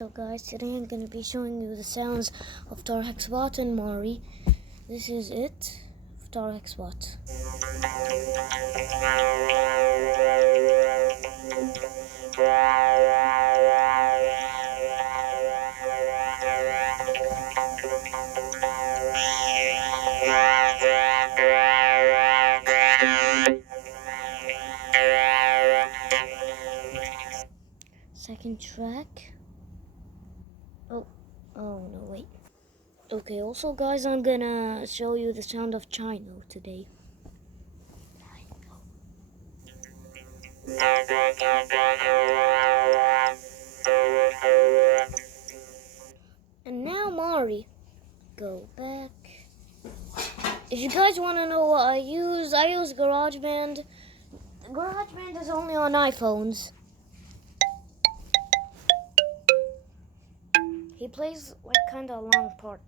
So guys, today I'm going to be showing you the sounds of tarhexbot and Mari. This is it, of tarhexbot. Second track. Oh no, wait. Okay, also guys, I'm gonna show you the sound of Chino today. And now Mari, go back. If you guys want to know what I use GarageBand. GarageBand is only on iPhones. He plays like kind of long parts.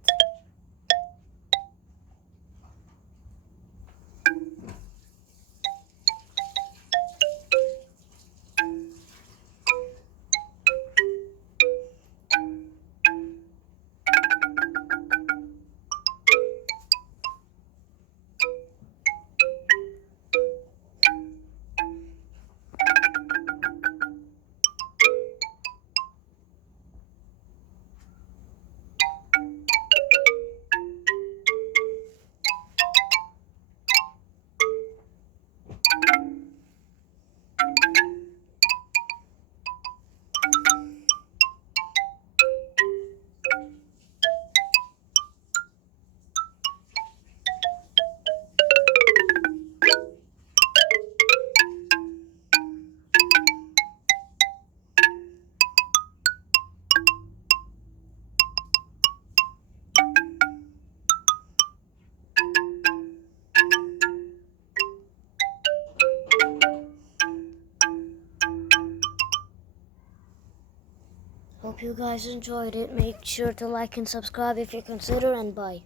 Hope you guys enjoyed it. Make sure to like and subscribe if you consider, and bye.